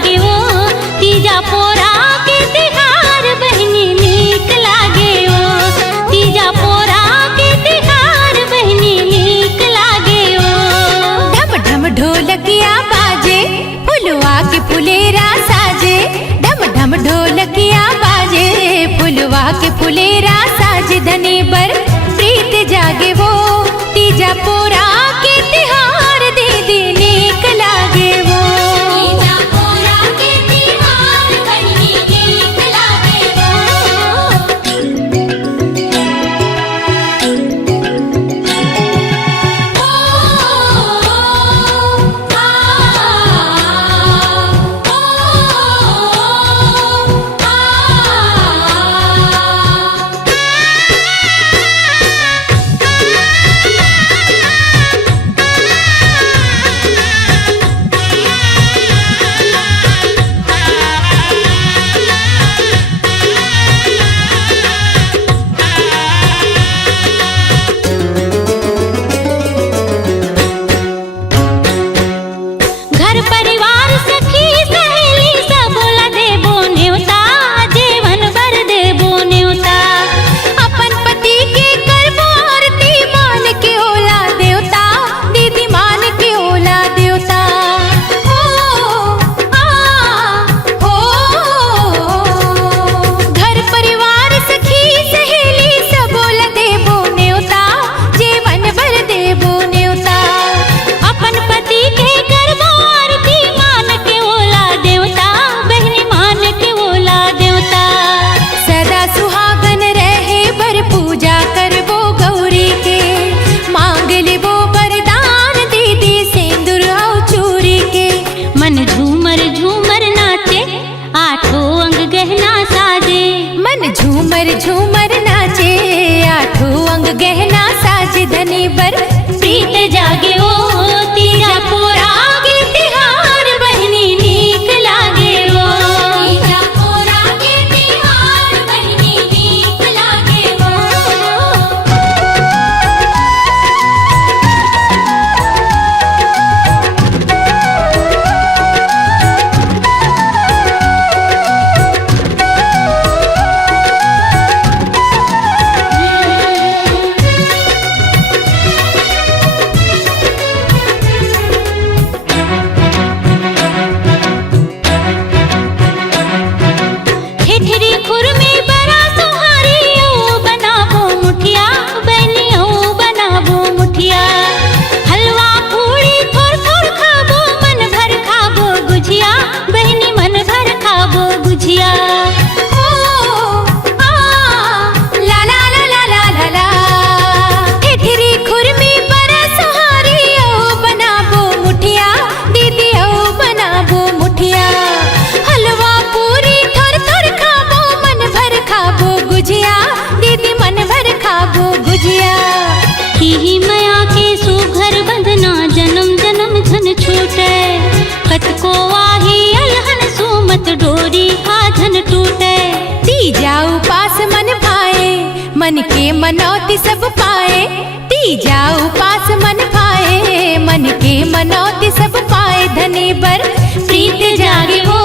जागे वो तीजा पोरा के तिहार बहनी नीक लागे वो तीजा पोरा के तिहार बहनी नीक लागे वो। ढम ढम ढोलकिया बाजे फुलवा के फुलेरा साजे ढम ढम ढोलकिया बाजे फुलवा के फुलेरा साजे धनी बर प्रीत जागे वो तीजा पोरा के तिहार दीदी नीक लागे वो। तीजा पोरा के तिहार बहनी नीक लागे घर परिवार सखी सहेली सब ला देबो न्योता जीवन भर देबो न्योता। अपन पति के करबो आरती मान के ओला देवता दीदी मान के ओला देवता। घर परिवार सखी सहेली सब ओला देबो न्योता जीवन भर देबो न्योता। अपन पति के करबो आरती मान के ओला देवता बहनी मान के ओला देवता। सदा सुहागन रहे बर पूजा करबो गौरी के मांग लेबो वरदान दीदी सिंदूर और चूड़ी के। मन झूमर झूमर नाचे आठों अंग गहना साजे मन झूमर झूमर नाचे आठों अंग गहना साजे धनी बर प्रीत जागे ओ तीजा पोरा के तिहार बहनी नीक लागे ओ तीजा पोरा के तिहार बहनी नीक लागे ठेठरी खुर में बड़ा सुहारी ओ बनाबो मुठिया बहनी ओ बनाबो मुठिया। हलवा पूड़ी थोड़ थोड़ खाबो मन भर खाबो गुजिया बहनी मन भर खाबो गुजिया। ला ला ला ला ला ला ला ठेठरी खुर में बड़ा सुहारी ओ बनाबो मुठिया दीदी ओ बनाबो मुठिया। हलवा पूरी थोड़ थोड़ खाबो मन भर खाबो गुजिया दीदी मन भर खाबो गुजिया। ही माया के सुघर बंधना जन्म जन्म धन छूटे कतको आही अलहन सुमत डोरी आधन टूटे। तीजा उपास मन भाए मन के मनौती सब पाए तीजा उपास मन भाए मन के मनौती सब पाए धनी बर प्रीत जागे वो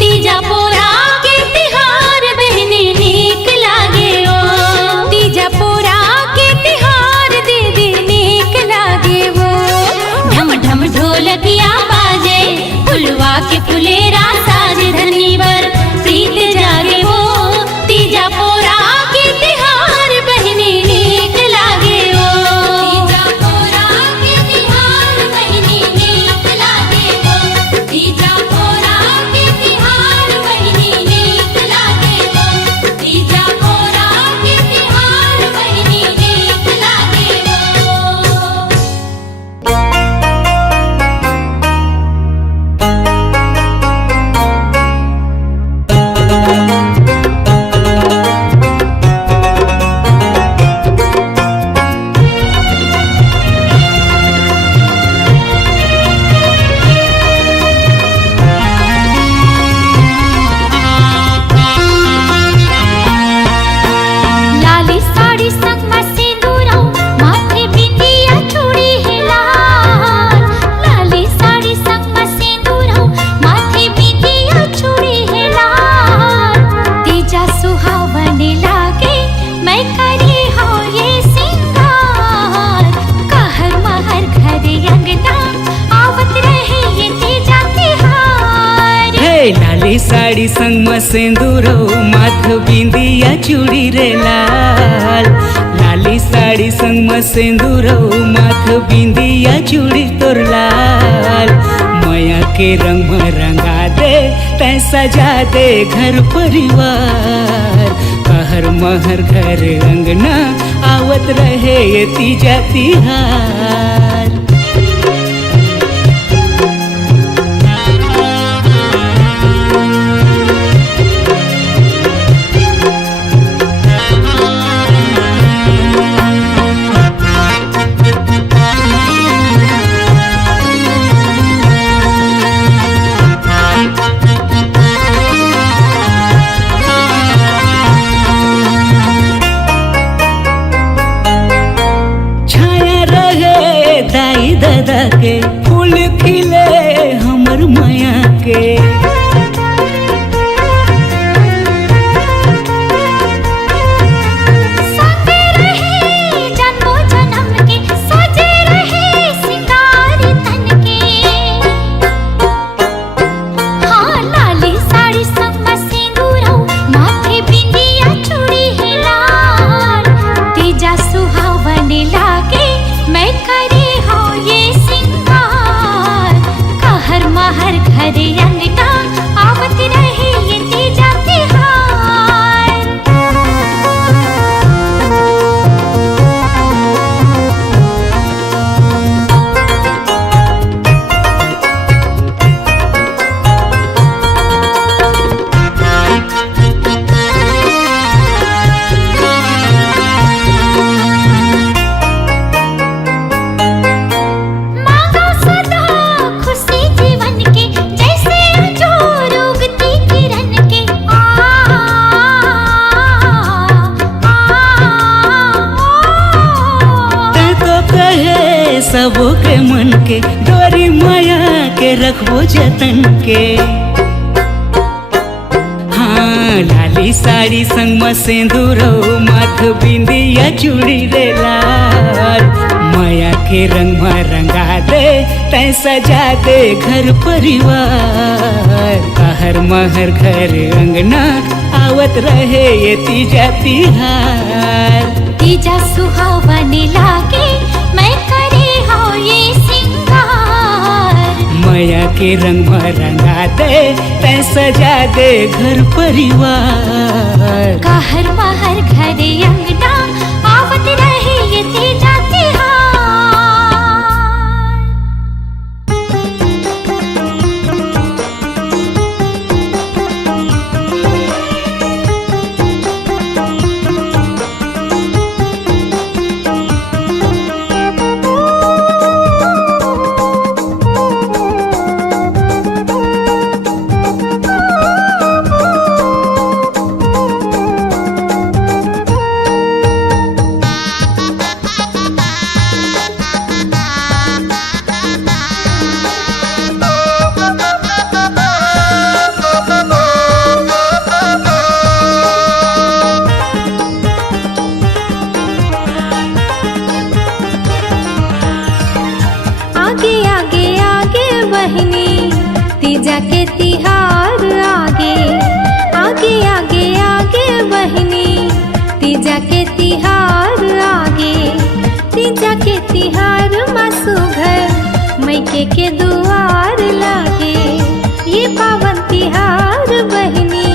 तीजा पोरा के तिहार बहनी नीक लागे ओ तीजा पोरा के तिहार दीदी नीक लागे वो। ढम ढम ढोलकिया बाजे फुलवा के फुलेरा साजे धनी बर प्रीत जागे वो तीजा पोरा के तिहार बहनी नीक लागे ओ तीजा पोरा के तिहार बहनी नीक लागे ओ तीजा पोरा के तिहार बहनी नीक लागे ओ तीजा पोरा के तिहार बहनी नीक लागे ओ। लाली साड़ी संग में सिंदूरो माथ बिंदिया चूड़ी रे लाल। लाली साड़ी संग में सिंदूरो माथ बिंदिया चूड़ी तोर लाल। माया के रंग में रंगा दे तै सजा दे घर परिवार। कहर महर घर अंगना आवत रहे ये तीजा तिहार। दाई दादा के फूल खिले हमर माया के। संगे रहे जन्मों जन्म के सजे रहे सिंगार तन के। हाँ लाली साड़ी संग में सिंदूरो माथे बिंदिया चूड़ी है लाल। तीजा सुहावन लागे मैं करे हो ये सिंगार। कहर महर घर अंगना आवत रहे ये तीजा तिहार। मांगो सदा खुशी जीवन के जैसे अंजोर उगती किरण के। तै तो कहे सबो के मन के डोरी माया के रखबो जतन के। हाँ लाली साड़ी संग में सिंदूरो माथ बिंदिया चूड़ी रे लाल। माया के रंग में रंगा दे तै सजा दे घर परिवार। कहर महर घर अंगना आवत रहे ये तीजा तिहार। तीजा सुहावन लागे मैं करे हो ये सिंगार। माया के रंग में रंगा दे तै सजा दे घर परिवार। कहर महर घर अंगना आवत रहे ये तीजा तिहार। आगे आगे आगे बहनी तीजा के तिहार आगे। आगे आगे आगे बहनी तीजा के तिहार आगे। तीजा के तिहार मासू घर मैके के दुआर लागे। ये पावन तिहार बहनी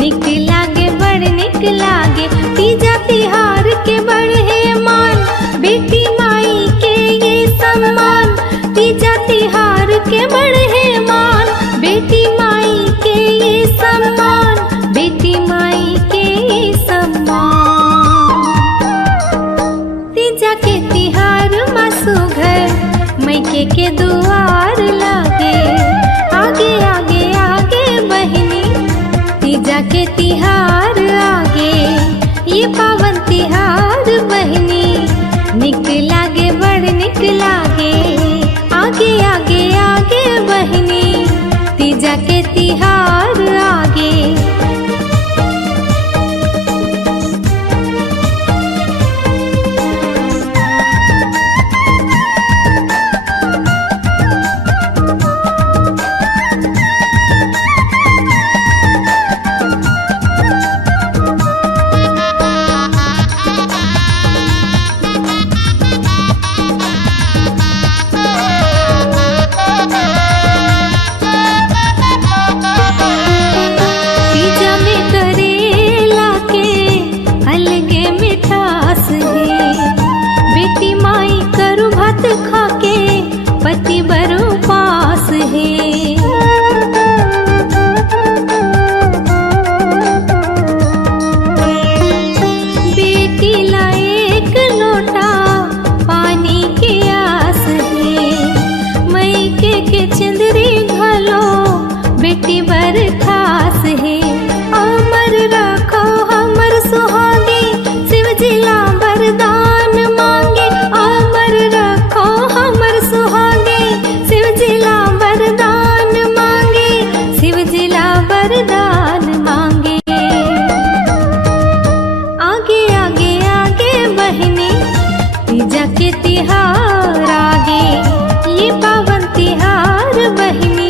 निक लागे बड़ निक लागे। तीजा तिहार के बढ़े मान बेटी माई के ये सम्मान। तीजा तिहार के बढ़े मान बेटी माई के ये सम्मान। बेटी माई के ये सम्मान। तीजा के तिहार मासू घर मैके के दुआर लागे। आगे आगे आगे बहनी तीजा के तिहार आगे। ये पावन तिहार बहनी निक लागे बड़ निक लागे। आगे आगे आगे बहनी तीजा के तिहार आगे। वरदान मांगे। आगे आगे आगे बहनी तीजा के तिहार आगे, ये पावन तिहार बहनी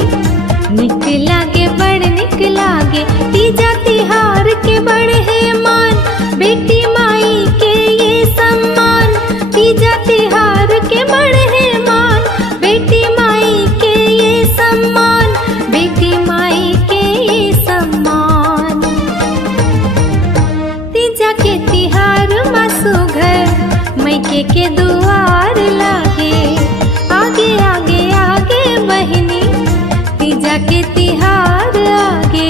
निक लागे बड़ निक लागे। तीजा तिहार के बड़ है मान, बेटी माई के ये सम्मान। तीजा तिहार के बड़ है मान, बेटी माई के ये सम्मान, बेटी माई के ये सम्मान। तीजा के तिहार मासु घर मैके के दुआर लागे। आगे आगे आगे बहनी तीजा के तिहार आगे।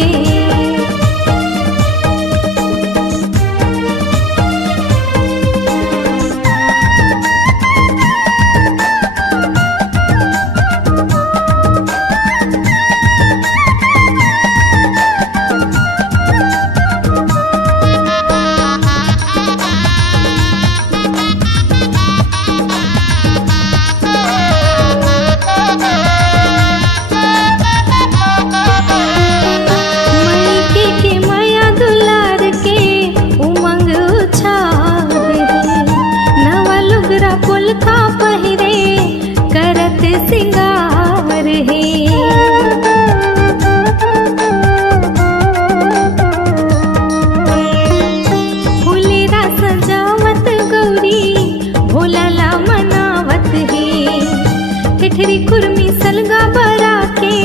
ठेठरी खुरमी सलगा बरा के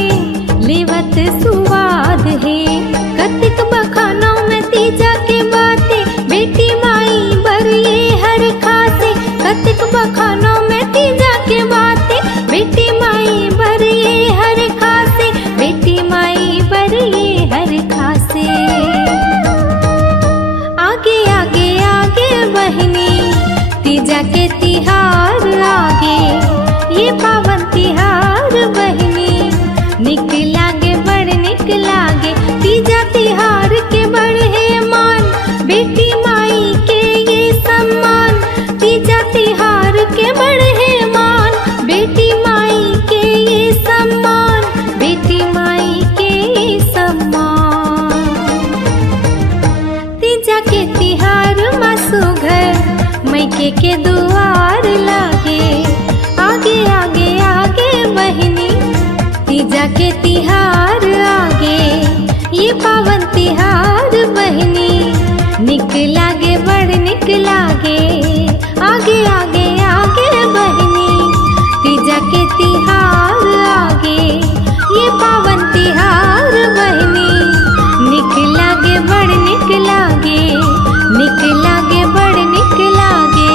लेवत सुवाद है। कतिक बखानों में तीजा के बातें बेटी माई बर ये हर खासे। कतिक बखानों में तीजा के बातें बेटी माई बर ये हर खासे, बेटी माई बर ये हर खासे। आगे आगे आगे बहनी तीजा के तिहार आगे, ये पावन तिहार बहनी निक लागे बड़ निक लागे। तीजा तिहार के बड़ है मान, बेटी माई के ये सम्मान। तीजा तिहार के बड़ है मान, बेटी माई के ये सम्मान, बेटी माई के ये सम्मान। तीजा के तिहार मासु घर मैके के दुआर लागे। आगे आगे आगे बहनी तीजा के तिहार आगे, ये पावन तिहार बहनी निक लागे बड़ निक लागे। आगे आगे आगे बहनी तीजा के तिहार आगे, ये पावन तिहार बहनी निक लागे बड़ निक लागे, निक लागे बड़ निक लागे।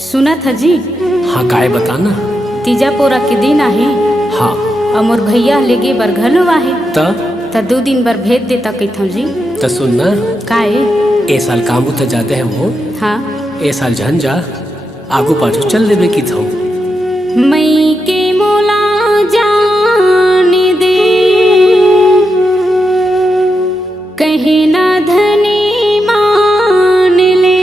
सुना था जी? हाँ काय बताना। तीजा पोरा के दिन आहे। हाँ और मोर भैया लेगे बर घलो आहे। त 2 दिन बर भेज देता कहता जी। त सुनना काहे ए साल कामू त जाते हैं वो। हाँ ए साल जन जा आगू पाछू चल लेबे की थो। मई के मोला जान दे कहे ना धनी मान ले।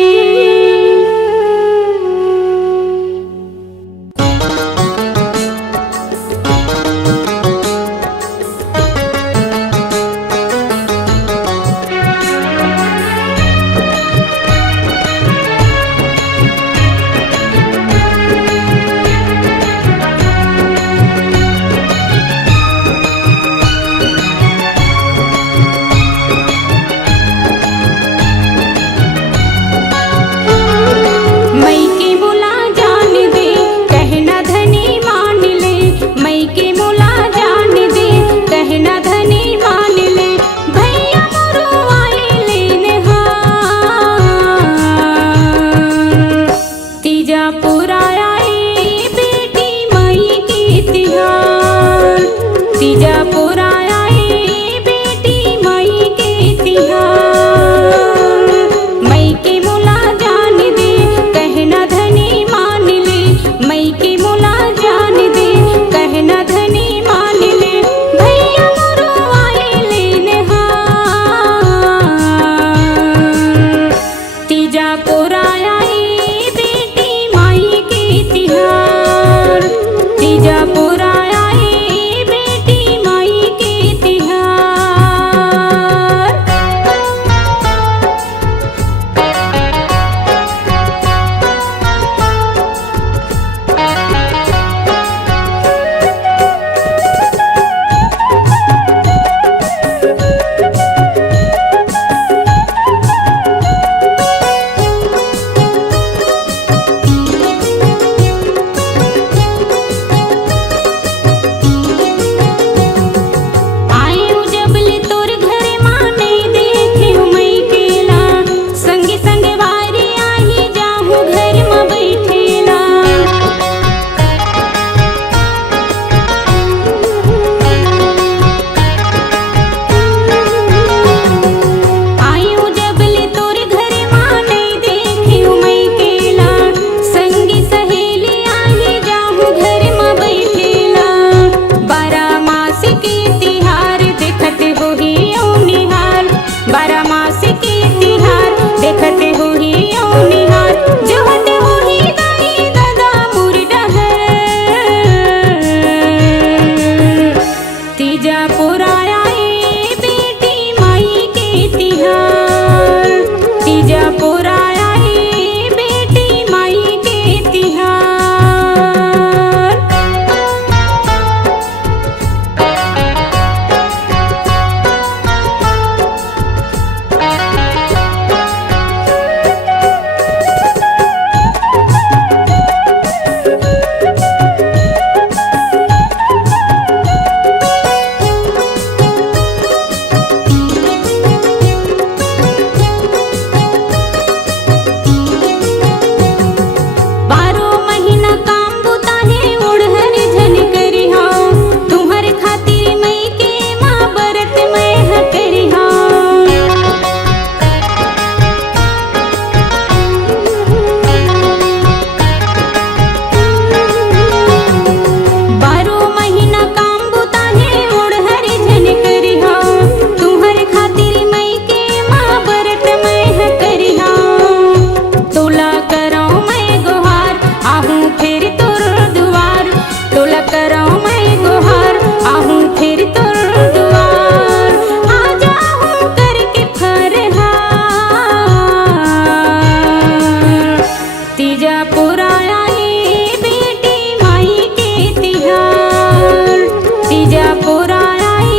मई की मुला जान तीजा पूरा आई बेटी माई के तिहार। आयु जबल तोर घरे माने देखे मई केला, संगे संगे वारी आही जाहू घर में बैठेला। आयु जबल तोर घरे माने देखे मई केला, संगी सहेली आही जाहू घर में बैठेला। बारह मास के तिहार देखत होही औ निहार, बारह मास के तिहार देखत होही औ निहार। जोहत होही दाई दादा मोर डहर, तीजा पूरा आई बेटी माई के तिहार। तीजा पूरा आई बेटी माई के तिहार। बारो महीना काम बुता है ओढ़र झन करी हाँ, तुम्हर खातिर मई के माँ बरत मैं ह करी हाँ। बारो महीना काम बुता है ओढ़र झन करी हाँ, तुम्हर खातिर मई के माँ बरत मैं ह करी हाँ। तोला कराऊं मैं गुहार आहूं फिर तोर दुआर, तोला कराऊं मैं गुहार आहूं फिर तोर दुआर। आ जाऊं करके फरहार, तीजा पूरा आई बेटी माई के तिहार। तीजा पूरा आई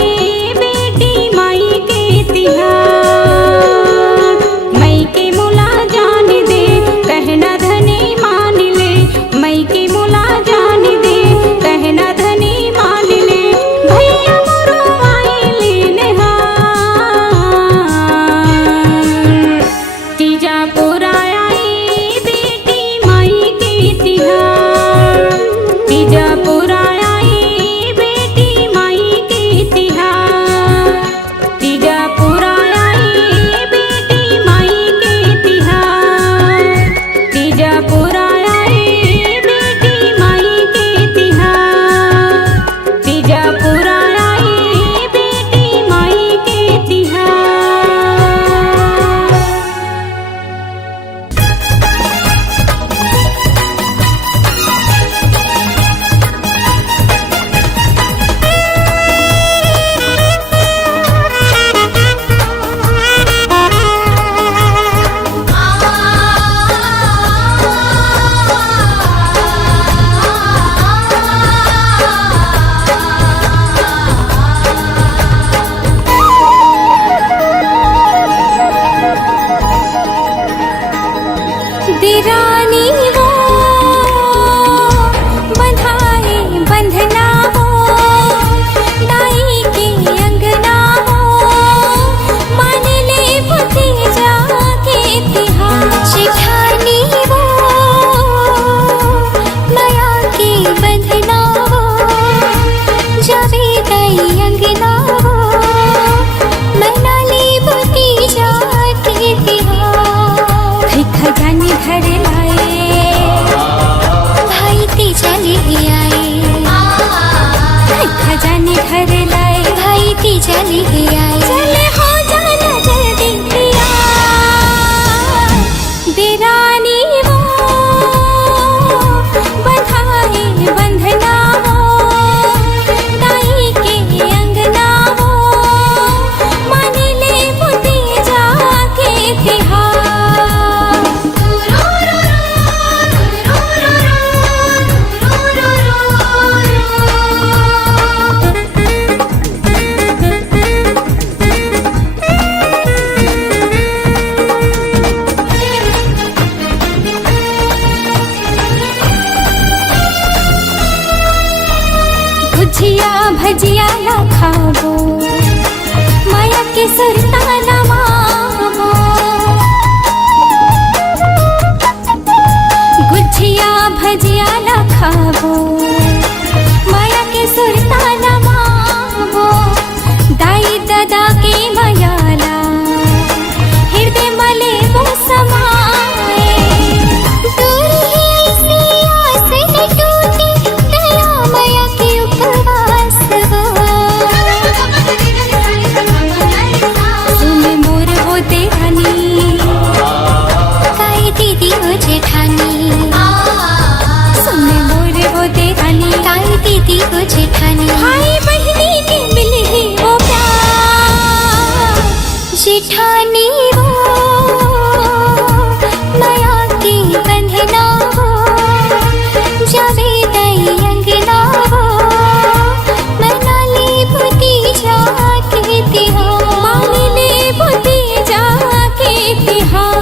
बेटी माई के तिहार। मई के मुला जान दे कहना धनी मान ले, मई के मुला जान दे कहना धनी मान ले। भैया मोरो आई लेने हार, तीजा पूरा आई बेटी माई के तिहार। तीजा पूरा आई बेटी माई के तिहार। तीजा पूरा आई बेटी माई के तिहार। तीजा पूरा आई बेटी माई के तिहार। तीजा पूरा आई बेटी माई के तिहार। दिरानी हो बंधाए बंधना हो, नाई के अंगना हो, मान ले भतीजा के तिहार। जेठानी हो नया के बंधना हो, जावे गई अंगना हो, मना ले भतीजा के तिहार। खजाने घर लाए भाई तीजा ले आए, खजाने घर लाए भाई तीजा ले आए। चले हो जाना जल्दी तैयार, देरानी वो बंधाए बंधना गुझिया भजिया ला खाबो माया के सुरताना माबो गुझिया भजिया ला खाबो माया के सुरताना माबो दाई दादा के मायाला हृदय मले वो समाए दूर ही ऐसी आस न टूटे दया माया के उपवास हो सुन मोर वो देवानी काई दीदी हो जेठानी सुन मोर वो देवानी काई दीदी हो जेठानी भाई बहनी के मिले ही वो प्यार जेठानी वो माया की बंधना वो जावे दई अंगना वो मनाली बुती जाके तिहार मांगले बुती जाके तिहार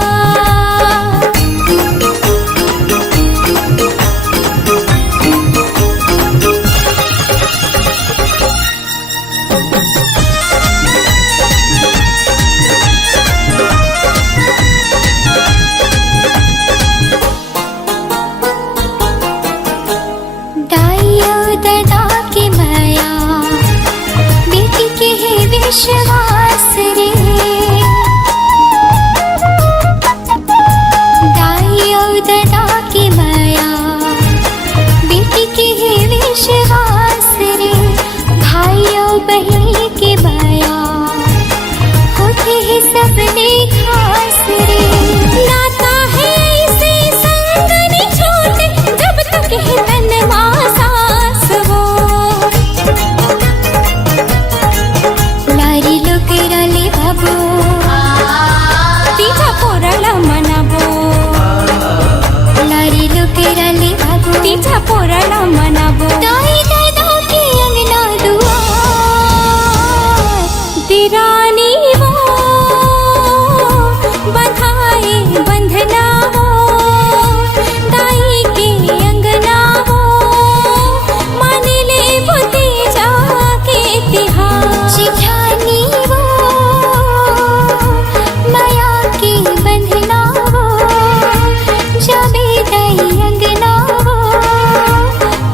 दाइयो दादा की माया बेटी के है विश्वास रे दाइयो दादा की माया बेटी के है विश्वास रे भाइयों बहन की माया होते हैं सबने खास रे नाता है इसे संग नहीं छोड़ते जब तक है तन मां सास वो लारी लोकेरा ले बाबू तीजा पोराला मनाबो लारी लोकेरा ले बाबू तीजा पोराला मनाबो दाई दादा के अंगना दुआर दिरानी वो बंधाए बंधना वो दाई के अंगना वो मान ले बुती जाके तिहार जेठानी वो माया की बंधना वो जावे दई अंगना वो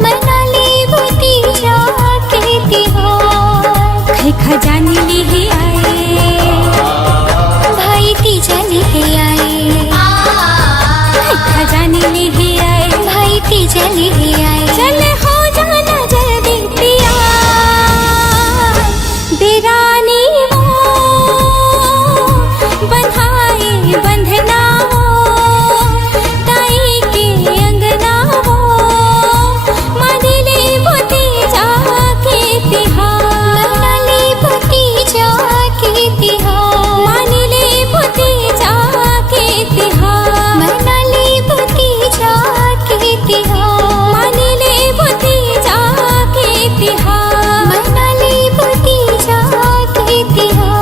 मना ले बुती जाके तिहार खै खजानी ले आए भाई तीजा ले आए खै खजानी ले आए भाई तीजा ले आए चल हो जाना जल्दी पिया देरानी वो बंधाए बंधना वो ताई के अंगना वो मान ले बुती जाके तिहार मना ले बुती जाके तिहार मान ले बुती जाके तिहार मना ले बुती जाके तिहार मान ले बुती जाके तिहार मना ले बुती जाके तिहार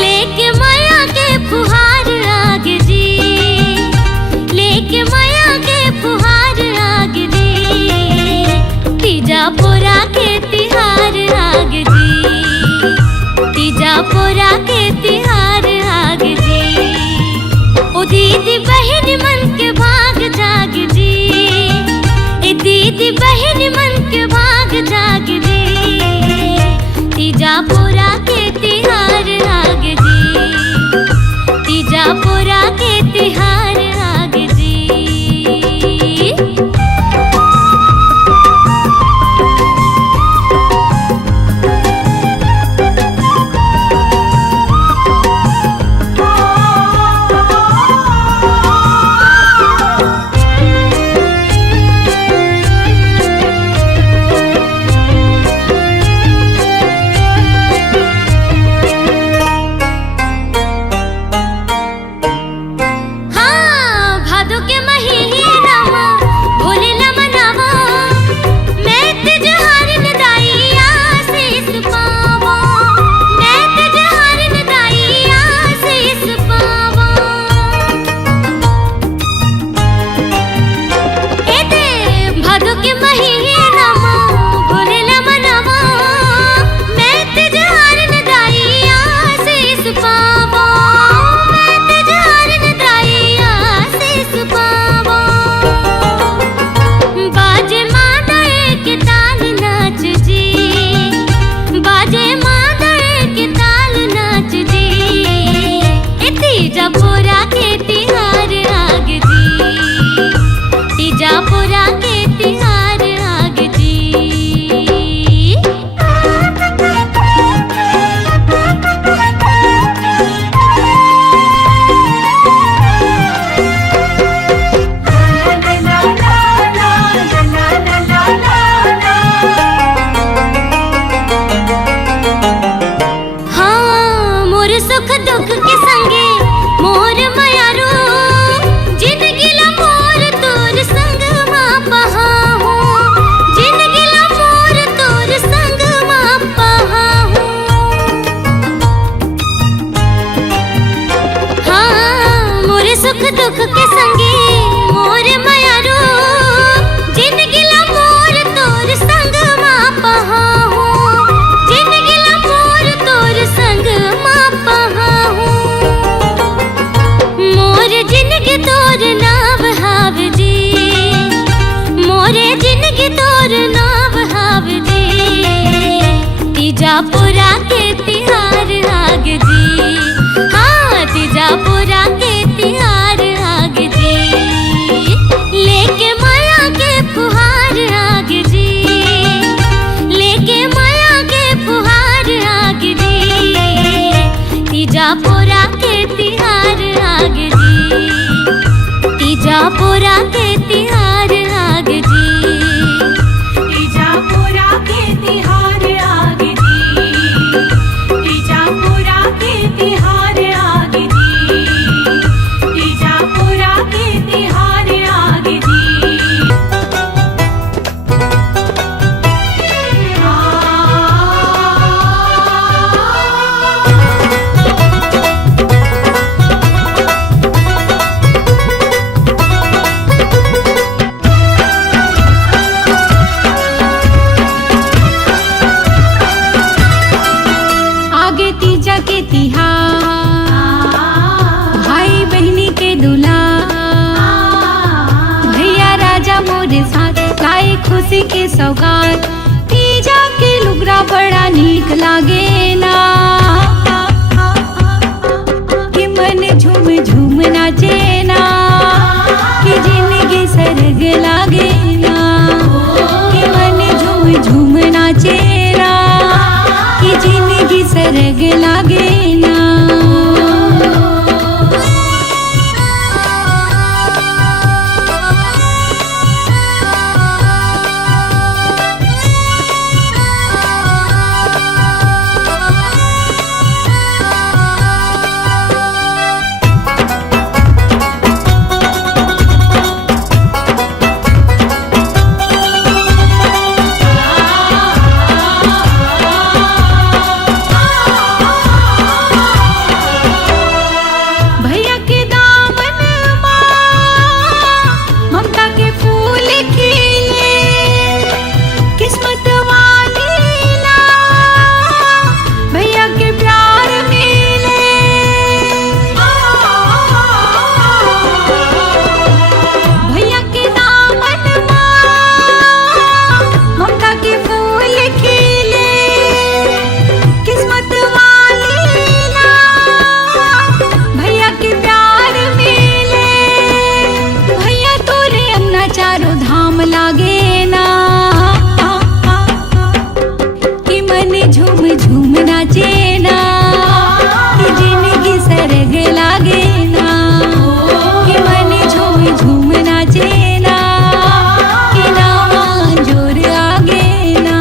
लेके माया के फुहार आग जी लेके माया के फुहार आग जी तीजा पोरा के तिहार आग जी तीजा पोरा के तिहार आग जी ओ दीदी बहन मन के भाग जाग जी ए दीदी बहन मन के भाग जाग जी तीजा पोरा के तिहार आग जी तीजा पोरा के तिहार आग जी तीजापुरा के तिहार आग जी, हाँ तीजापुरा के तिहार आग जी, लेके माया के फुहार आग जी, लेके माया के फुहार आग जी, तीजापुरा के तिहार आग जी, तीजापुरा के तिहार आग जी, तीजापुरा के तिहार आग जी, तीजापुरा के तिहार आग जी, तीजापुरा के तिहार आग जी। आगे तीजा के तिहार, भाई बहनी के दुलार, भैया राजा मोरे साथ लाए खुशी के सौगात, तीजा के लुगरा बड़ा नीक लागेला, कि मन झूम झूम नाचेना, कि जिंदगी सरग लागेला, कि मन झूम झूम नाचेला, कि जिंदगी सरग लागेला। भैया के दामन माँ ममता के फूल खिले, किस्मत वाली ना भैया के प्यार मिले, भैया के दामन माँ ममता के फूल खिले, किस्मत वाली ना भैया के प्यार मिले, भैया तोरे अंगना चारों धाम लागे ना, कि मन झूम झूम नाचे ना, कि जिंदगी सरग लागे ना, कि मन झूम झूम नाचे ना, कि नावा जोर आगे ना।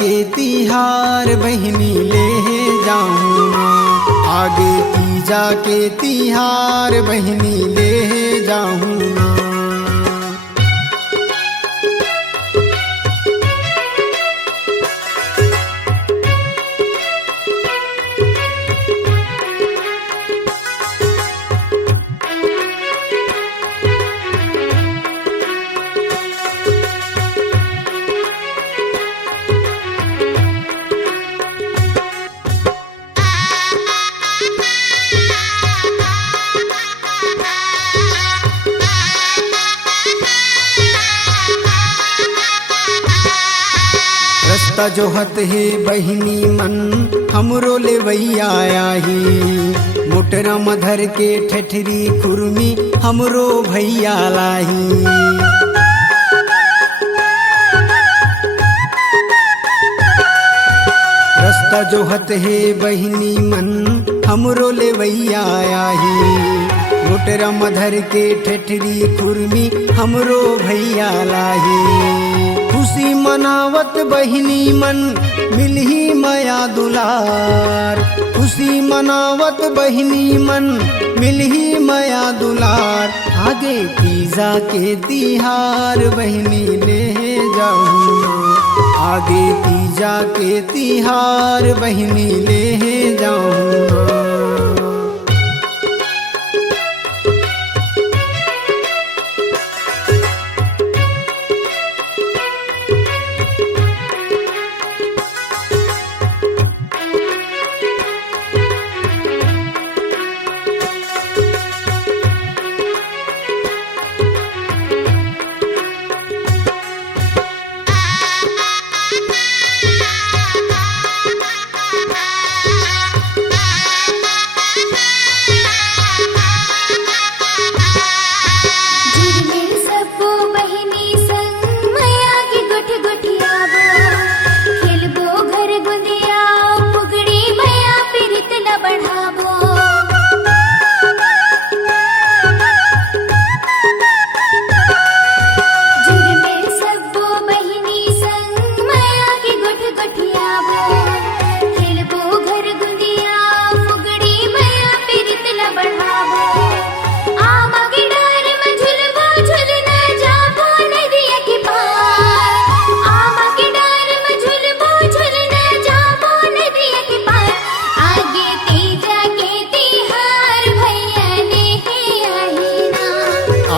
के तिहार बहिनी ले जाऊं ना, आगे तीजा के तिहार बहिनी ले जाऊं ना। रास्ता जोहत है बहिनी मन हमरो ले वैया आही, मोटरा मधर के ठठरी खुरमी हमरो भैया लाही। रास्ता जोहत है बहिनी मन हमरो ले वैया आही, मोटरा मधर के ठठरी खुरमी हमरो भैया लाही। खुशी मनावत बहिनी मन मिलही माया दुलार, खुशी मनावत बहिनी मन मिलही माया दुलार। आगे तीजा के तिहार बहिनी ले जाऊं ना, आगे तीजा के तिहार बहिनी ले जाऊं ना।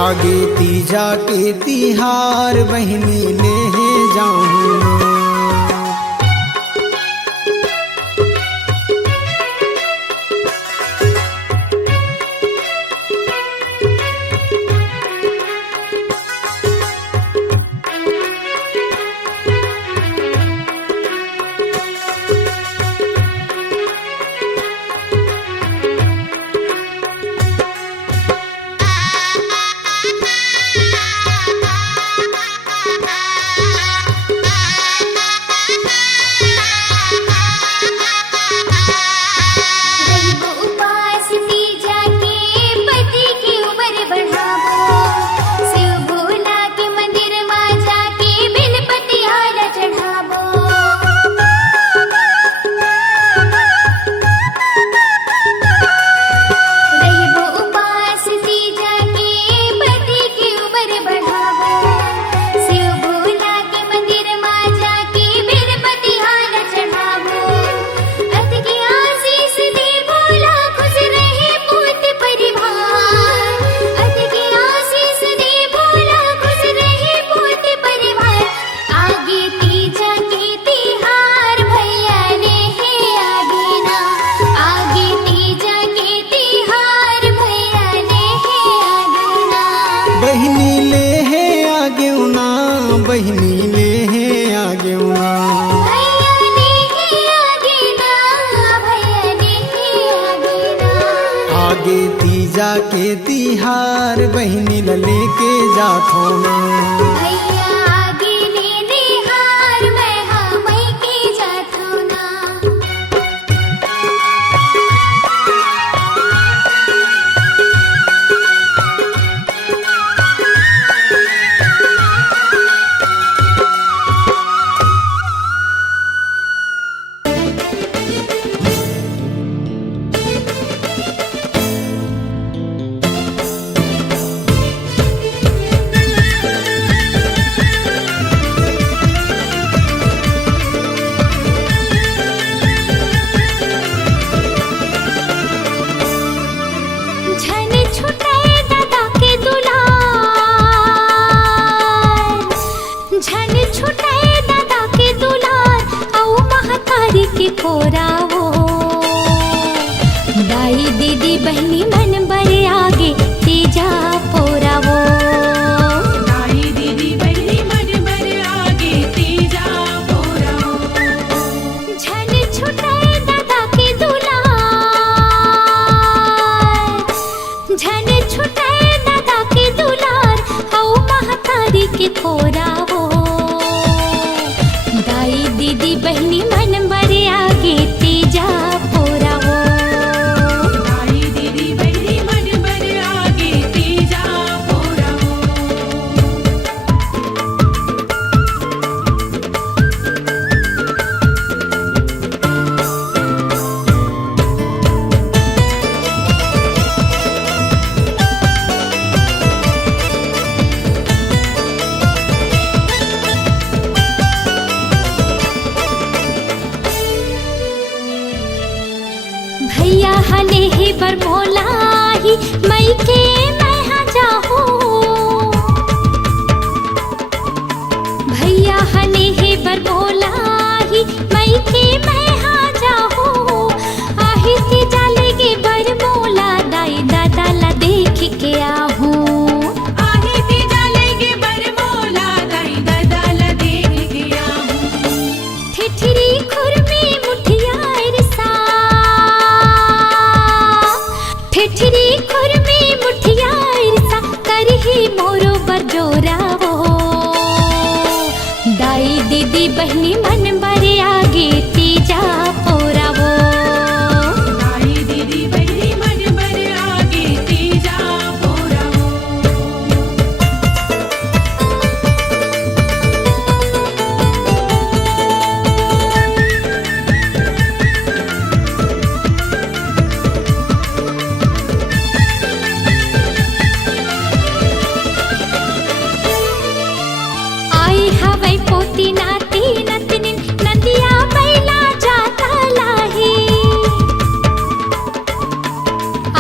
आगे तीजा के तिहार बहिनी ले जाऊं ना। बहिनी ले आगे ना, आगे तीजा के तिहार बहिनी ल लेके जाथो ना। बहिनी मन बरे आगे तीजा पोरा वो आई दीदी बहनी मन बर आगे तीजा पोरा भैया हने ही बर मोलाही मई के मैं हाँ जाहू भैया हने ही बर मोलाही मई के मैं हाँ जाहू आही ती जालेगी बर मोला दाई दादा ला देख के आहू आहे ती जालेगे बर मोला दाई दादा ला देख के आहूं ठिठिरी खुरमी मुठिया इरसा ठिठिरी खुरमी मुठिया इरसा करही मोरो बरजोरा वो दाई दीदी बहनी मन बरे आगे तीजा पोरा वो आई दीदी बहनी मन बर आगे तीजा पोरा आई हवै पोती नाती नतनिन नदिया बैला जाता लाही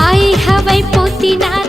आई हवै पोती नाती